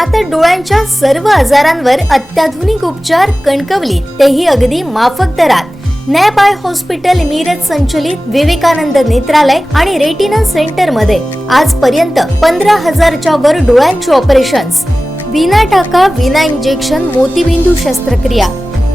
आता डोळ्यांच्या सर्व आजारांवर अत्याधुनिक उपचार कणकवलीत, तेही अगदी माफक दरात. नॅप आय हॉस्पिटल मिरज संचलित विवेकानंद नेत्रालय आणि रेटिना सेंटर मध्ये आजपर्यंत 15,000च्या वर डोळ्यांची ऑपरेशन्स, विना टाका विना इंजेक्शन मोतीबिंदू शस्त्रक्रिया,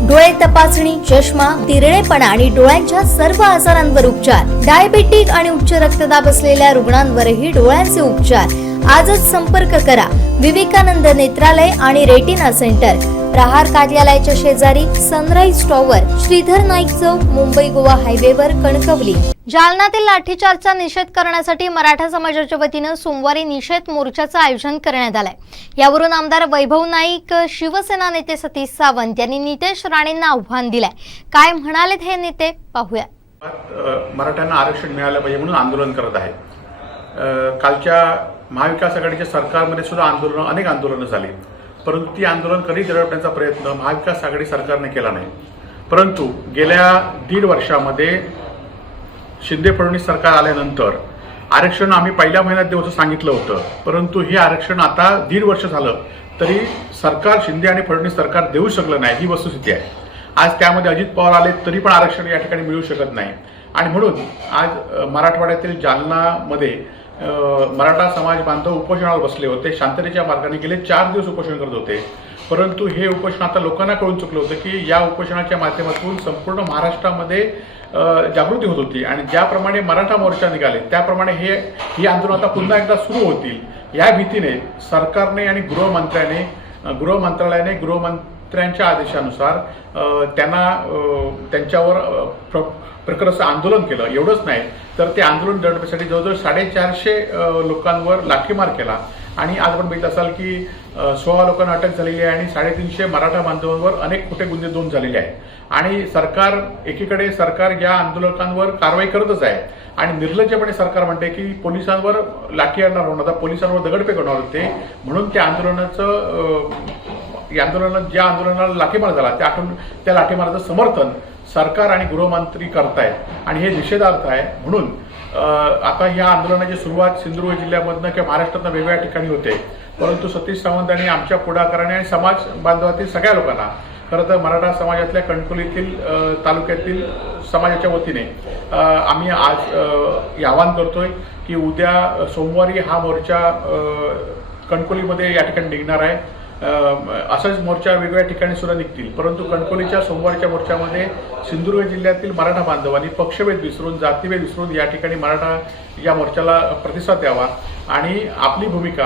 डोळे तपासणी, चष्मा, तिरळेपणा आणि डोळ्यांच्या सर्व आजारांवर उपचार, डायबेटिक आणि उच्च रक्तदाब असलेल्या रुग्णांवरही डोळ्यांचे उपचार. आजच संपर्क करा विवेकानंद नेत्रालय आणि रेटिना सेंटर, प्रहार कार्यालयाच्या शेजारी, सनराइज टॉवर, श्रीधर नाईक चौक, मुंबई गोवा हायवेवर, कणकवली. जालन्यातील लाठीचार्जचा निषेध करण्यासाठी मराठा समाजाच्या वतीनं सोमवारी निषेध मोर्चाचं आयोजन करण्यात आलंय. यावरून आमदार वैभव नाईक, शिवसेना नेते सतीश सावंत यांनी नितेश राणेंना आव्हान दिलंय. काय म्हणालेत हे नेते पाहूया. मराठ्यांना आरक्षण मिळालं पाहिजे म्हणून आंदोलन करत आहे. कालच्या महाविकास आघाडीच्या सरकारमध्ये सुद्धा अनेक आंदोलनं झाली, परंतु ती आंदोलन कधी दडपण्याचा प्रयत्न महाविकास आघाडी सरकारने केला नाही. परंतु गेल्या 1.5 वर्षामध्ये शिंदे फडणवीस सरकार आल्यानंतर आरक्षण आम्ही पहिल्या महिन्यात देऊ असं सांगितलं होतं, परंतु हे आरक्षण आता 1.5 वर्ष झालं तरी सरकार, शिंदे आणि फडणवीस सरकार देऊ शकलं नाही, ही वस्तुस्थिती आहे. आज त्यामध्ये अजित पवार आले तरी पण आरक्षण या ठिकाणी मिळू शकत नाही. आणि म्हणून आज मराठवाड्यातील जालनामध्ये मराठा समाज बांधव उपोषणावर बसले होते. शांततेच्या मार्गाने गेले 4 दिवस उपोषण करत होते, परंतु हे उपोषण आता लोकांना कळून चुकलं होतं की या उपोषणाच्या माध्यमातून संपूर्ण महाराष्ट्रामध्ये जागृती होत होती आणि ज्याप्रमाणे मराठा मोर्चा निघाले त्याप्रमाणे ही आंदोलन आता पुन्हा एकदा सुरू होतील या भीतीने सरकारने आणि गृह मंत्रालयाने आदेशानुसार त्यांच्यावर प्रखर आंदोलन केलं. एवढंच नाही तर ते आंदोलन दडपण्यासाठी जवळजवळ 450 लोकांवर लाठीमार केला आणि आज आपण बघितलं असाल की 16 लोकांना अटक झालेली आहे आणि 350 मराठा बांधवांवर अनेक खोटे गुन्हे नोंद झालेले आहेत. आणि एकीकडे सरकार या आंदोलकांवर कारवाई करतच आहे आणि निर्लज्जपणे सरकार म्हणते की पोलिसांवर लाठी आणणार होणार, पोलिसांवर दगडफेक होणार होते म्हणून ज्या आंदोलनाला लाठीमार झाला त्या लाठीमाराचं समर्थन सरकार आणि गृहमंत्री करतायत आणि हे निषेधार्थ आहे. म्हणून आता ह्या आंदोलनाची सुरुवात सिंधुदुर्ग जिल्ह्यामधनं किंवा महाराष्ट्रातनं वेगवेगळ्या ठिकाणी होते, परंतु सतीश सावंतांनी आमच्या पुढाकाराने आणि समाज बांधवातील सगळ्या लोकांना, खरं तर मराठा समाजातल्या कणकवलीतील तालुक्यातील समाजाच्या वतीने आम्ही आज आवाहन करतोय की उद्या सोमवारी हा मोर्चा कणकवलीमध्ये या ठिकाणी निघणार आहे. असाच मोर्चा वेगवेगळ्या ठिकाणी सुद्धा निघतील, परंतु कणकवलीच्या सोमवारच्या मोर्चामध्ये सिंधुदुर्ग जिल्ह्यातील मराठा बांधवांनी पक्षभेद विसरून, जातीभेद विसरून या ठिकाणी मराठा या मोर्चाला प्रतिसाद द्यावा आणि आपली भूमिका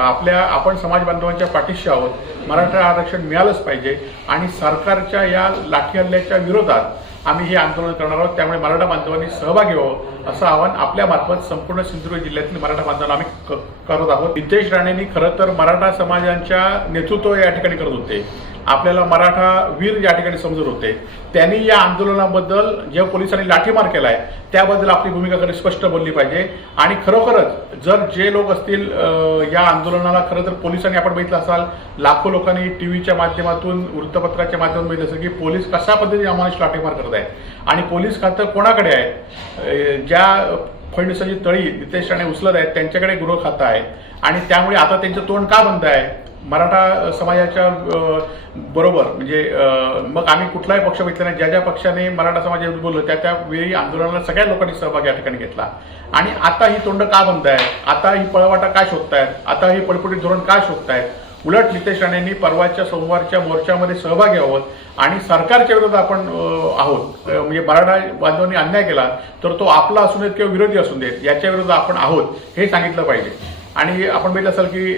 आपण समाज बांधवांच्या पाठीशी आहोत. मराठा आरक्षण मिळालंच पाहिजे आणि सरकारच्या या लाठी हल्ल्याच्या विरोधात आम्ही हे आंदोलन करणार आहोत. त्यामुळे मराठा बांधवांनी सहभागी व्हावं असं आवाहन आपल्यामार्फत संपूर्ण सिंधुदुर्ग जिल्ह्यातील मराठा बांधवांना आम्ही करत आहोत. नितेश राणेंनी खरं तर मराठा समाजांच्या नेतृत्व या ठिकाणी करत होते, आपल्याला मराठा वीर या ठिकाणी समजत होते. त्यांनी या आंदोलनाबद्दल जे पोलिसांनी लाठीमार केलाय त्याबद्दल आपली भूमिका खरी स्पष्ट बोलली पाहिजे. आणि खरोखरच जर जे लोक असतील या आंदोलनाला, खरं तर पोलिसांनी आपण बघितलं असाल लाखो लोकांनी टीव्हीच्या माध्यमातून, वृत्तपत्राच्या माध्यमातून बघितलं असेल की पोलीस कशा पद्धतीने अमानुष लाठीमार करत आहेत आणि पोलीस खातं कोणाकडे आहे. ज्या फडणवीसांची तळी नितेश राणे उचलत आहेत त्यांच्याकडे गृह खातं आहे आणि त्यामुळे आता त्यांचं तोंड का बंद आहे मराठा समाजाच्या बरोबर. म्हणजे मग आम्ही कुठलाही पक्ष बघितला नाही, ज्या पक्षाने मराठा समाजाविरुद्ध बोललं त्या वेळी आंदोलनाला सगळ्या लोकांनी सहभाग या ठिकाणी घेतला. आणि आता ही तोंड का बंद आहे, आता ही पळवाटा का शोधतायत, आता ही पळपुटी धोरण का शोधतायत. उलट नितेश राणेंनी परवाच्या सोमवारच्या मोर्चामध्ये सहभागी आहोत आणि सरकारच्या विरोधात आपण आहोत. म्हणजे मराठा बांधवांनी अन्याय केला तर तो आपला असू देत किंवा विरोधी असू देत, याच्या विरोधात आपण आहोत हे सांगितलं पाहिजे. आणि आपण बघितलं असाल की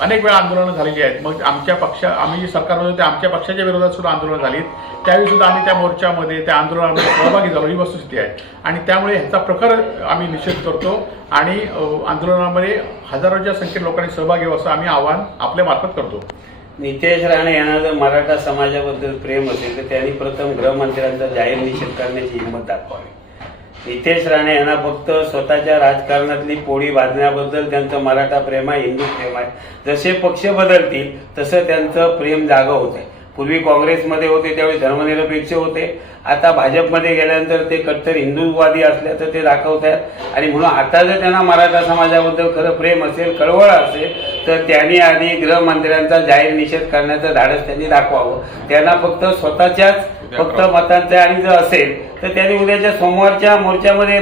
अनेक वेळा आंदोलनं झालेली आहेत. मग आम्ही सरकारमध्ये होते, आमच्या पक्षाच्या विरोधात सुद्धा आंदोलनं झालीत, त्यावेळी सुद्धा आम्ही त्या मोर्चामध्ये, त्या आंदोलनामध्ये सहभागी झालो, ही वस्तुस्थिती आहे. आणि त्यामुळे ह्याचा प्रखर आम्ही निषेध करतो आणि आंदोलनामध्ये हजारोच्या संख्येने लोकांनी सहभागी व्हावं असं आम्ही आवाहन आपल्या मार्फत करतो. नितेश राणे यांना जर मराठा समाजाबद्दल प्रेम असेल तर त्यांनी प्रथम गृहमंत्र्यांचा जाहीर निषेध करण्याची हिंमत दाखवावी. नितेश राणे यांना फक्त स्वतःच्या राजकारणातली पोळी भाजण्याबद्दल त्यांचं मराठा प्रेम आहे, हिंदू प्रेम आहे. जसे पक्ष बदलतील तसं त्यांचं प्रेम जागं होत आहे. पूर्वी काँग्रेसमध्ये होते त्यावेळी धर्मनिरपेक्ष होते, आता भाजपमध्ये गेल्यानंतर ते कट्टर हिंदूवादी असल्याचं ते दाखवत आहेत. आणि म्हणून आता जर त्यांना मराठा समाजाबद्दल खरं प्रेम असेल, कळवळ असेल तर त्यांनी आधी गृहमंत्र्यांचा जाहीर निषेध करण्याचं धाडस त्यांनी दाखवावं. त्यांना फक्त स्वतःच्याच मतांचं आणि जर असेल तर त्यांनी उद्याच्या सोमवारच्या मोर्चामध्ये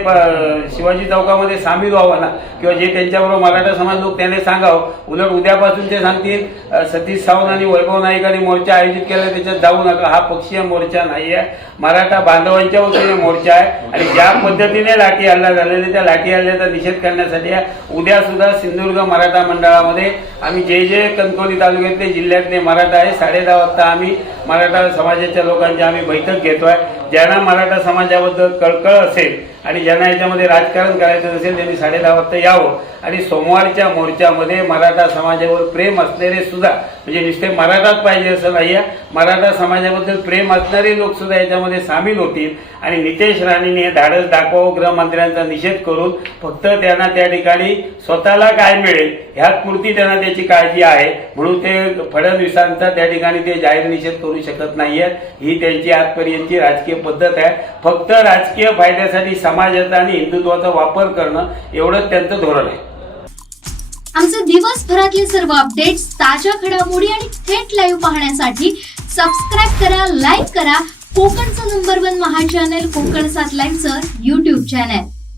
शिवाजी चौकामध्ये सामील व्हावं ना, किंवा जे त्यांच्याबरोबर मराठा समाज लोक त्यांनी सांगावं. उलट उद्यापासून ते सांगतील सतीश सावंत आणि वैभव नाईकांनी मोर्चा आयोजित केला, त्याच्यात जाऊ नका. हा पक्षीय मोर्चा नाही आहे, मराठा बांधवांच्या वतीने मोर्चा आहे. आणि ज्या पद्धतीने लाठी हल्ला झालेला त्या लाठी हल्ल्याचा निषेध करण्यासाठी उद्या सुद्धा सिंधुदुर्ग मराठा मंडळामध्ये आम्ही जे कणकवली तालुक्यातले जिल्ह्यातले मराठा आहे 10:30 वाजता आम्ही मराठा समाजाच्या लोकांची आम्ही बैठक घेतोय. ज्यांना मराठा समाजाबद्दल कळकळ असेल आणि ज्यांना याच्यामध्ये राजकारण करायचं असेल त्यांनी 10:30 वाजता यावं. आणि सोमवारच्या मोर्चामध्ये मराठा समाजावर प्रेम असलेले सुद्धा, म्हणजे नुसते मराठाच पाहिजे असं नाही आहे, मराठा समाजाबद्दल प्रेम असणारे लोक सुद्धा याच्यामध्ये सामील होतील. आणि नितेश राणेंनी हे धाडस दाखवावं, गृहमंत्र्यांचा निषेध करून. फक्त त्यांना त्या ठिकाणी स्वतःला काय मिळेल ह्यापुरती त्यांना त्याची काळजी आहे, म्हणून ते फडणवीसांचा त्या ठिकाणी ते जाहीर निषेध करू शकत नाहीये. ही त्यांची आजपर्यंतची राजकीय पद्धत आहे. फक्त राजकीय फायद्यासाठी समाजाचा आणि हिंदुत्वाचा वापर करणं एवढंच त्यांचं धोरण आहे. आमचे दिवसभरातले सर्व अपडेट्स, ताज्या घडामोडी आणि थेट लाईव्ह पाहण्यासाठी सबस्क्राईब करा, लाईक करा कोकणचं नंबर 1 महा चॅनल कोकण 7 लाईव्हचं YouTube चॅनल.